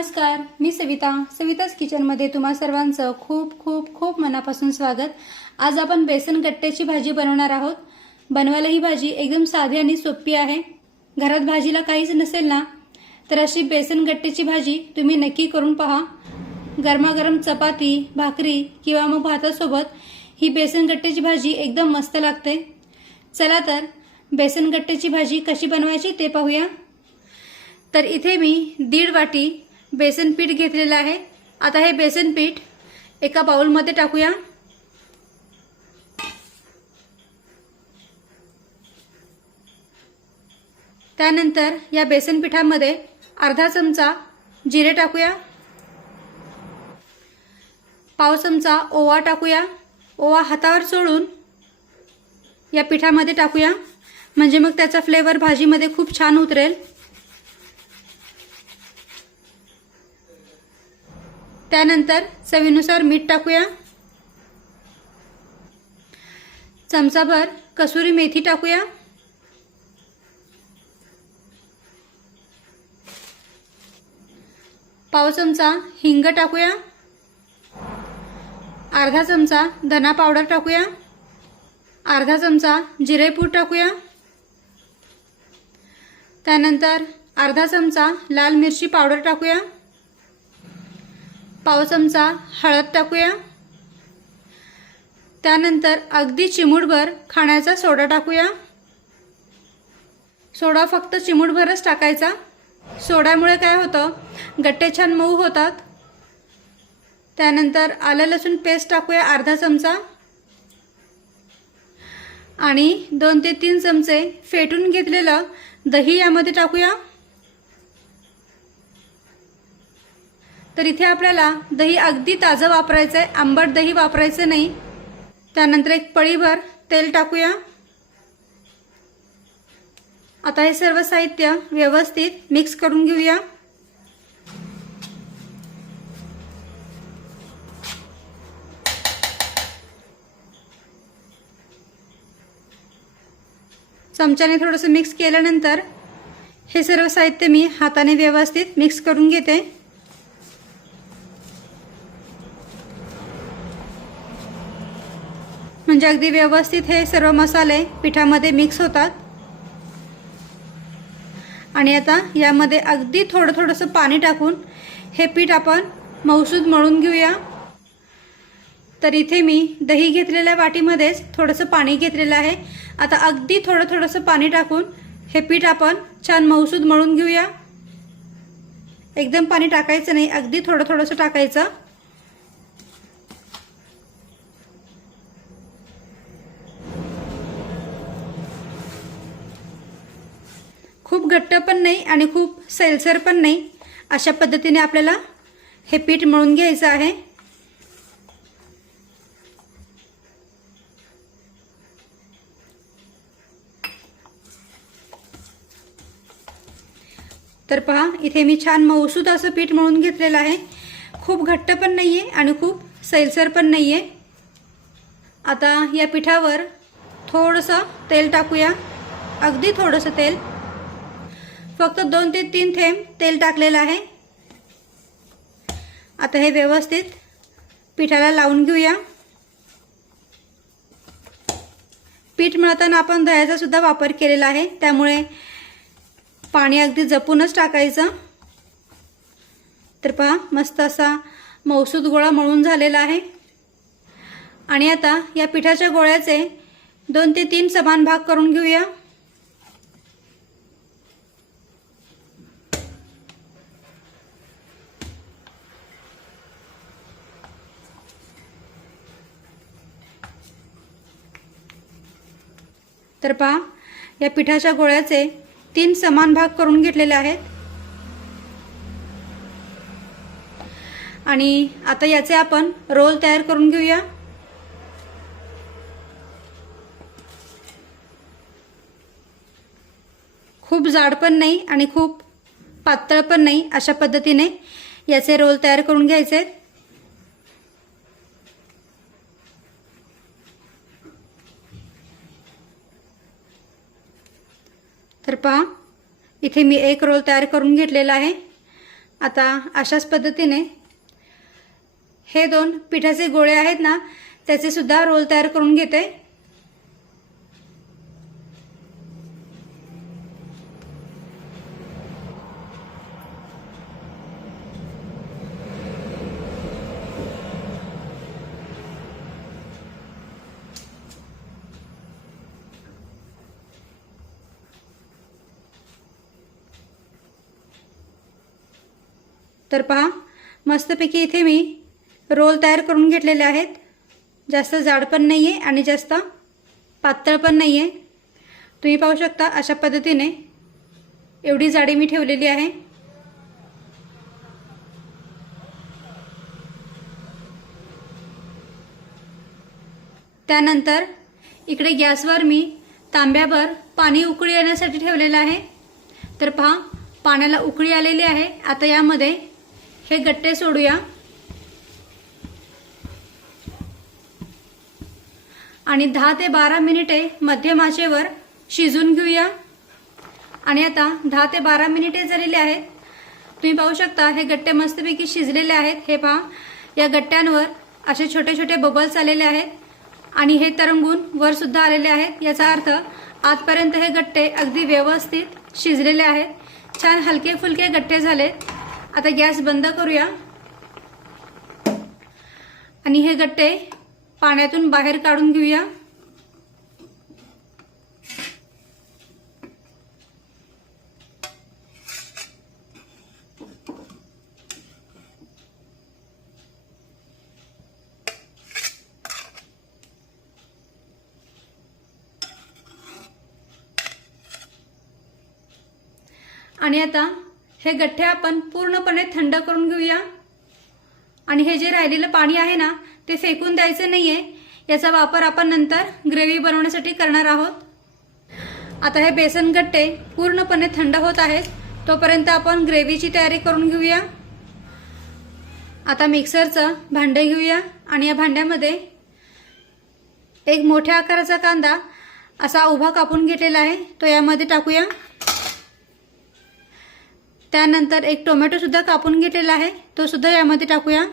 नमस्कार, मी सविताच किचनमध्ये तुम्हा सर्वांचं खूप खूप खूप मनापासून स्वागत। आज आपण बेसन गट्ट्याची भाजी बनवणार आहोत। बनवायला ही भाजी एकदम साधी आणि सोपी आहे। घरात भाजीला काहीच नसेल ना तर अशी बेसन गट्ट्याची भाजी तुम्ही नक्की करून पहा। गरमागरम चपाती, भाकरी किंवा मग भातासोबत ही बेसन गट्ट्याची भाजी एकदम मस्त लागते। चला तर बेसन गट्ट्याची भाजी कशी बनवायची ते पाहूया। तर इथे मी 1.5 वाटी बेसन पीठ घेतलेलं आहे। आता हे बेसन पीठ एका बाउल मध्ये टाकूया। त्यानंतर या बेसन पिठामध्ये अर्धा चमचा जिरे टाकूया, पाव चमचा ओवा टाकूया। ओवा हातावर चोळून या पिठामध्ये टाकूया, म्हणजे मग त्याचा फ्लेवर भाजीमध्ये खूप छान उतरेल। त्यानंतर चवीनुसार मीठ टाकूया, चमचाभर कसुरी मेथी टाकूया, पाव चमचा हिंग टाकूया, अर्धा चमचा धना पावडर टाकूया, अर्धा चमचा जिरेपूड टाकूया। त्यानंतर अर्धा चमचा लाल मिरची पावडर टाकूया, पाव चमचा हळद टाकूया। त्यानंतर अगदी चिमूटभर खाण्याचा सोडा टाकूया। सोडा फक्त चिमूटभरच टाकायचा। सोड्यामुळे काय होतं, गट्टे छान मऊ होतात। त्यानंतर आलं लसूण पेस्ट टाकूया अर्धा चमचा आणि 2 ते 3 चमचे फेटून घेतलेलं दही यामध्ये टाकूया। तर इथे आपल्याला दही अगदी ताजं वापरायचं आहे, आंबट दही वापरायचं नाही। त्यानंतर एक पळीभर तेल टाकूया। आता हे सर्व साहित्य व्यवस्थित मिक्स करून घेऊया। चमच्याने थोडंसं मिक्स केल्यानंतर हे सर्व साहित्य मी हाताने व्यवस्थित मिक्स करून घेते। म्हणजे अगदी व्यवस्थित हे सर्व मसाले पिठामध्ये मिक्स होतात। आणि आता यामध्ये अगदी थोडंसं पाणी टाकून हे पीठ आपण मऊसूद मळून घेऊया। तर इथे मी दही घेतलेल्या वाटीमध्येच थोडंसं पाणी घेतलेलं आहे। आता अगदी थोडंसं पाणी टाकून हे पीठ आपण छान मऊसूद मळून घेऊया। एकदम पाणी टाकायचं नाही, अगदी थोडंसं टाकायचं। खूप घट्ट पण नाही आणि खूप सैलसर पण नाही, अशा पद्धतीने आपल्याला हे पीठ मळून घ्यायचं आहे। तर पहा, इथे मी छान मऊसूद असं पीठ मळून घेतलेलं आहे। खूप घट्ट पण नाहीये आणि खूप सैलसर पण नाहीये। आता या पिठावर थोडंसं तेल टाकूया, अगदी थोडंसं तेल, फक्त 2 ते 3 थेंब तेल टाकलेलं आहे। आता हे व्यवस्थित पिठाला लावून घेऊया। पीठ मळताना आपण दह्याचा सुद्धा वापर केलेला आहे, त्यामुळे पाणी अगदी जपूनच टाकायचं। तर पहा, मस्त असा मऊसूद गोळा मळून झालेला आहे। आणि आता या पिठाच्या गोळ्याचे 2 ते 3 समान भाग करून घेऊया। तर पहा, या पिठाच्या गोळ्याचे 3 समान भाग करून घेतलेले आहेत। आणि आता याचे आपण रोल तयार करून घेऊया। खूप जाड पण नाही आणि खूप पातळ पण नाही, अशा पद्धतीने याचे रोल तयार करून घ्यायचे। तर पहा, इथे मी एक रोल तयार करून घेतलेला आहे। आता अशाच पद्धतीने हे 2 पिठाचे गोळे आहेत ना, त्याचे सुद्धा रोल तयार करून घेते। तर पहा, मस्तपैकी इथे मी रोल तयार करून घेतलेले आहेत। जास्त जाड पण नाहीये आणि जास्त पातळ पण नाहीये। तुम्ही पाहू शकता अशा पद्धतीने एवढी जाडी मी ठेवलेली आहे। त्यानंतर इकडे गॅसवर मी तांब्याभर पाणी उकळी येण्यासाठी ठेवलेलं आहे। तर पहा, पाण्याला उकळी आलेली आहे। आता यामध्ये हे गट्टे सोडूया आणि 10 ते 12 मिनिटे मध्यम आचेवर शिजून घेऊया। आणि आता 10 ते 12 मिनिटे झालेली आहेत। तुम्ही पाहू शकता हे गट्टे मस्तपैकी शिजलेले आहेत। हे पहा, या गट्ट्यांवर असे छोटे छोटे बबल्स आलेले आहेत आणि हे तरंगून वर सुद्धा आलेले आहेत। याचा अर्थ आजपर्यंत हे गट्टे अगदी व्यवस्थित शिजलेले आहेत। छान हलके फुलके गट्टे झालेत। आता गॅस बंद करूया आणि हे गट्टे पाण्यातून बाहेर काढून घेऊया। आणि आता हे गठ्ठे आपण पूर्णपणे थंड करून घेऊया आणि हे जे राहिलेलं पाणी आहे ना, ते फेकून द्यायचं नाहीये। याचा वापर आपण नंतर ग्रेव्ही बनवण्यासाठी करणार आहोत। आता हे बेसन गट्टे पूर्णपणे थंड होत आहेत, तोपर्यंत आपण ग्रेव्हीची तयारी करून घेऊया। आता मिक्सरचं भांडे घेऊया आणि या भांड्यामध्ये एक मोठ्या आकाराचा कांदा असा उभा कापून घेतलेला आहे, तो यामध्ये टाकूया। त्यानंतर एक टोमॅटो सुद्धा कापून घेतलेला आहे, तो सुद्धा यामध्ये टाकूया।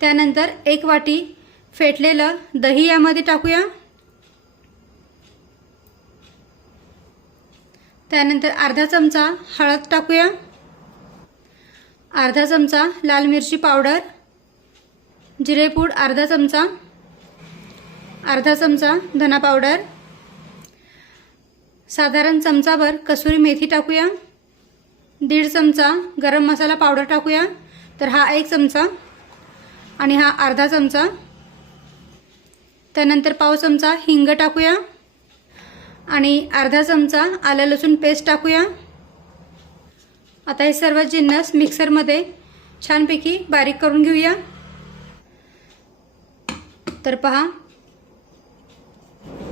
त्यानंतर 1 वाटी फेटलेलं दही यामध्ये टाकूया। त्यानंतर अर्धा चमचा हळद टाकूया, अर्धा चमचा लाल मिरची पावडर, जिरेपूड अर्धा चमचा, अर्धा चमचा धना पावडर, साधारण चमचाभर कसुरी मेथी टाकूया, 1.5 चमचा गरम मसाला पावडर टाकूया। तर हा 1 चमचा आणि हा अर्धा चमचा। त्यानंतर पाव चमचा हिंग टाकूया आणि अर्धा चमचा आलं लसूण पेस्ट टाकूया। आता हे सर्व जिन्नस मिक्सरमध्ये छानपैकी बारीक करून घेऊया। तर पहा,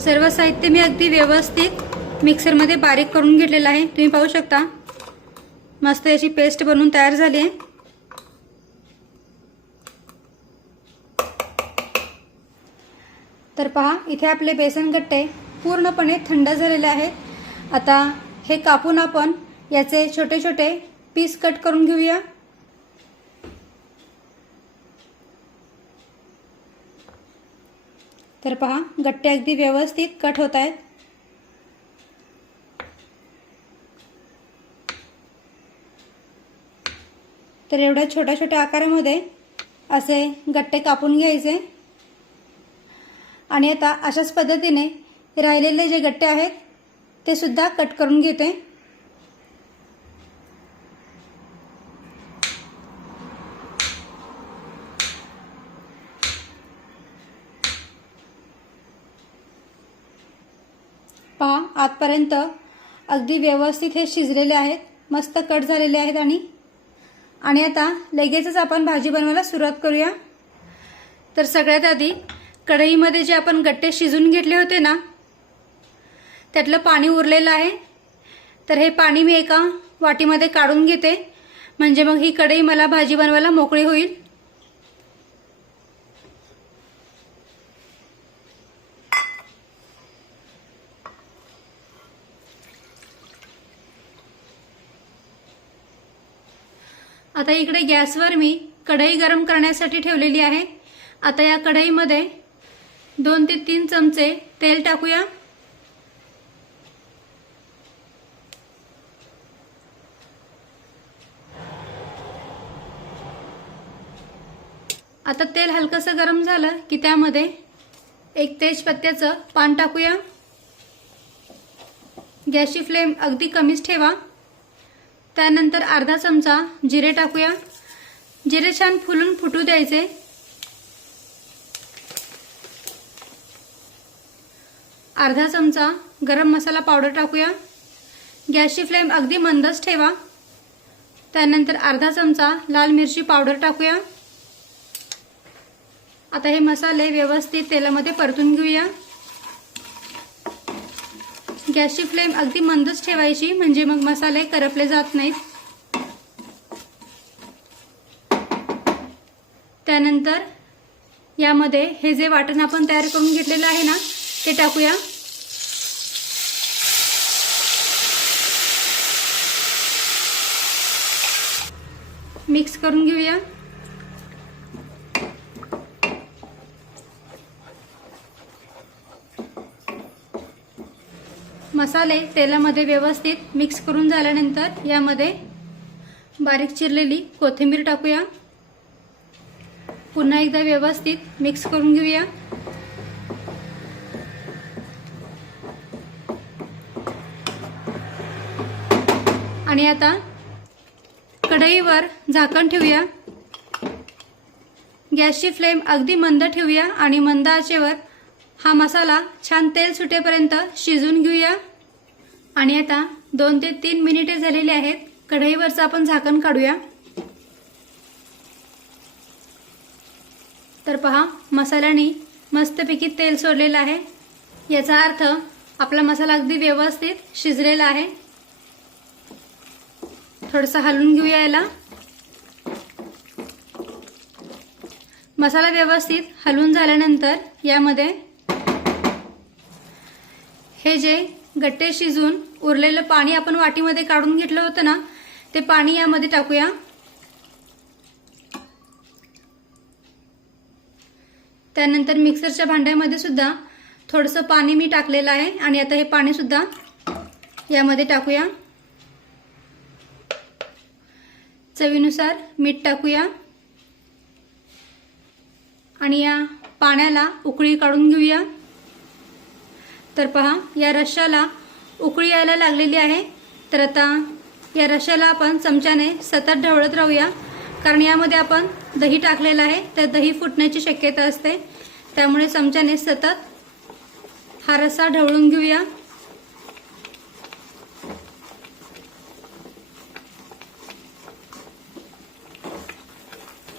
सर्व साहित्य मी अगदी व्यवस्थित मिक्सरमध्ये बारीक करून घेतलेलं आहे। तुम्ही पाहू शकता मस्त याची पेस्ट बनवून तयार झाली आहे। तर पहा, इथे आपले बेसन गट्टे पूर्णपणे थंड झालेले आहेत। आता हे कापून आपण याचे छोटे छोटे पीस कट करून घेऊया। तर पहा, गट्टे अगदी व्यवस्थित कट होत आहेत। तर एवढ्या छोट्या छोट्या आकारामध्ये असे गट्टे कापून घ्यायचे आणि आता अशाच पद्धतीने राहिलेले जे गट्टे आहेत ते सुद्धा कट करून घेते। पहा, आजपर्यंत अगदी व्यवस्थित हे शिजलेले आहेत, मस्त कट झालेले आहेत आणि आता लगेचच आपण भाजी बनवायला सुरुवात करूया। तर सगळ्यात आधी कढईमध्ये जे आपण गट्टे शिजून घेतले होते ना, त्यातलं पाणी उरलेलं आहे। तर हे पाणी मी एका वाटीमध्ये काढून घेते, म्हणजे मग ही कढई मला भाजी बनवायला मोकळी होईल। आता इकडे गॅसवर मी कढई गरम करण्यासाठी ठेवलेली आहे। आता या कढईमध्ये 2 ते 3 चमचे तेल टाकूया। आता तेल हलकसं गरम झालं की त्यामध्ये एक तेजपत्त्याचं पान टाकूया। गॅसची फ्लेम अगदी कमीच ठेवा। त्यानंतर अर्धा चमचा जिरे टाकूया। जिरे छान फुलून फुटू द्यायचे। अर्धा चमचा गरम मसाला पावडर टाकूया। गॅसची फ्लेम अगदी मंदच ठेवा। त्यानंतर अर्धा चमचा लाल मिरची पावडर टाकूया। आता हे मसाले व्यवस्थित तेलामध्ये परतून घेऊया। गॅसची फ्लेम अगदी मंदच ठेवायची, म्हणजे मग मसाले करपले जात नाहीत। त्यानंतर यामध्ये हे जे वाटण आपण तयार करून घेतलेलं आहे ना, ते टाकूया। मिक्स करून घेऊया। मसाले तेलामध्ये व्यवस्थित मिक्स करून झाल्यानंतर यामध्ये बारीक चिरलेली कोथिंबीर टाकूया। पुन्हा एकदा व्यवस्थित मिक्स करून घेऊया। आणि आता कढईवर झाकण ठेवूया। गॅसची फ्लेम अगदी मंद ठेवूया आणि मंद आचेवर हा मसाला छान तेल सुटेपर्यंत शिजवून घेऊया। आणि आता 2 ते 3 मिनिटे झालेली आहेत। कढईवरचं आपण झाकण काढूया। तर पहा, मसाल्याने मस्तपैकी तेल सोडलेलं आहे। याचा अर्थ आपला मसाला अगदी व्यवस्थित शिजलेला आहे। थोडंसं हलवून घेऊया याला। मसाला व्यवस्थित हलवून झाल्यानंतर यामध्ये हे जे गट्टे शिजून उरलेलं पाणी आपण वाटीमध्ये काढून घेतलं होतं ना, ते पाणी यामध्ये टाकूया। त्यानंतर मिक्सरच्या भांड्यामध्ये सुद्धा थोडंसं पाणी मी टाकलेलं आहे आणि आता हे पाणी सुद्धा यामध्ये टाकूया। चवीनुसार मीठ टाकूया आणि या पाण्याला उकळी काढून घेऊया। तर पहा, या रश्श्याला उकळी यायला लागलेली आहे। तर आता या रश्श्याला आपण चमच्याने सतत ढवळत राहूया, कारण यामध्ये आपण दही टाकलेलं आहे, तर दही फुटण्याची शक्यता असते। त्यामुळे चमच्याने सतत हा रस्सा ढवळून घेऊया।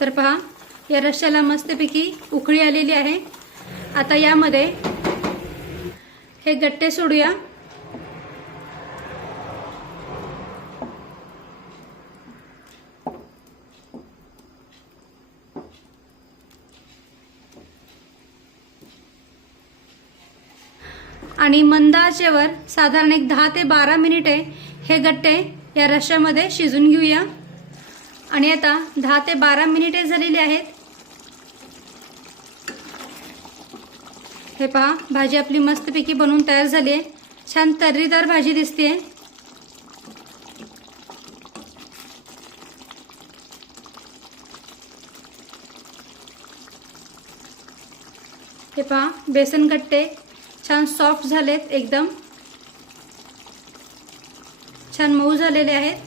तर पहा, या रश्श्याला मस्तपैकी उकळी आलेली आहे। आता यामध्ये हे गट्टे सोडूया। आणि मंद आचेवर साधारण एक 10 ते 12 मिनिटे हे गट्टे या रश्श्यामध्ये शिजून घेऊया। आणि आता 10 ते 12 मिनिटे झालेली आहेत। हे पहा, भाजी आपली मस्तपैकी बनवून तयार झाली आहे। छान तर्रीदार भाजी दिसते। हे पहा, बेसन गट्टे छान सॉफ्ट झालेत, एकदम छान मऊ झालेले आहेत।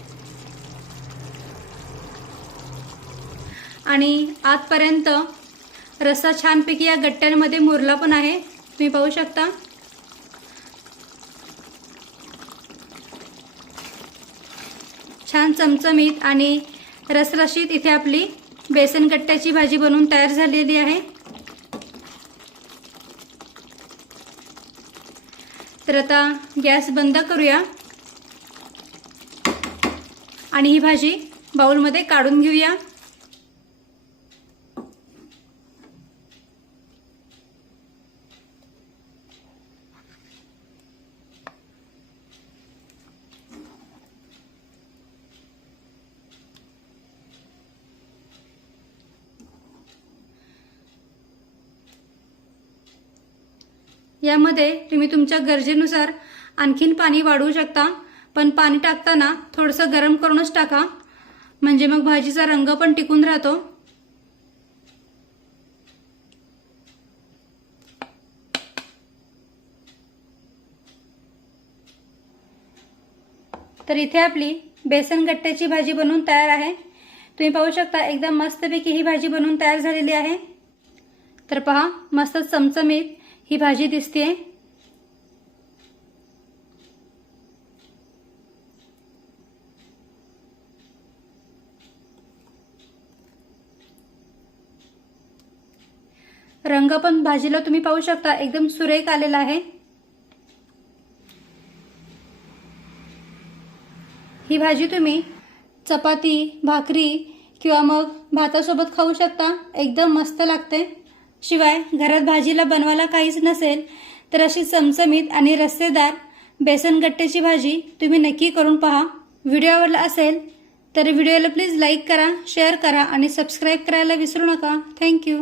आणि आतपर्यंत रस्सा छानपैकी या गट्ट्यांमध्ये मुरला पण आहे, तुम्ही पाहू शकता। छान चमचमीत आणि रसरशीत इथे आपली बेसन गट्ट्याची भाजी बनवून तयार झालेली आहे। तर आता गॅस बंद करूया आणि ही भाजी बाउलमध्ये काढून घेऊया। यामध्ये तुम्ही तुमच्या गरजेनुसार आणखीन पाणी वाढवू शकता, पण पाणी टाकताना थोडंसं गरम करूनच टाका, म्हणजे मग भाजीचा रंग पण टिकून राहतो। तर इथे आपली बेसन गट्ट्याची भाजी बनवून तयार आहे। तुम्ही पाहू शकता एकदम मस्तपैकी ही भाजी बनवून तयार झालेली आहे। तर पहा, मस्त चमचमीत ही भाजी दिसते। रंग पण भाजीला तुम्ही पाहू शकता एकदम सुरेख आलेला आहे। ही भाजी तुम्ही चपाती, भाकरी किंवा मग भातासोबत खाऊ शकता, एकदम मस्त लागते। शिवाय घरात भाजीला बनवायला काहीच नसेल तर अशी चमचमीत आणि रस्सेदार बेसन गट्ट्याची भाजी तुम्ही नक्की करून पहा। व्हिडिओ आवडला असेल तर व्हिडिओला प्लीज लाईक करा, शेअर करा आणि सबस्क्राईब करायला विसरू नका। थँक्यू।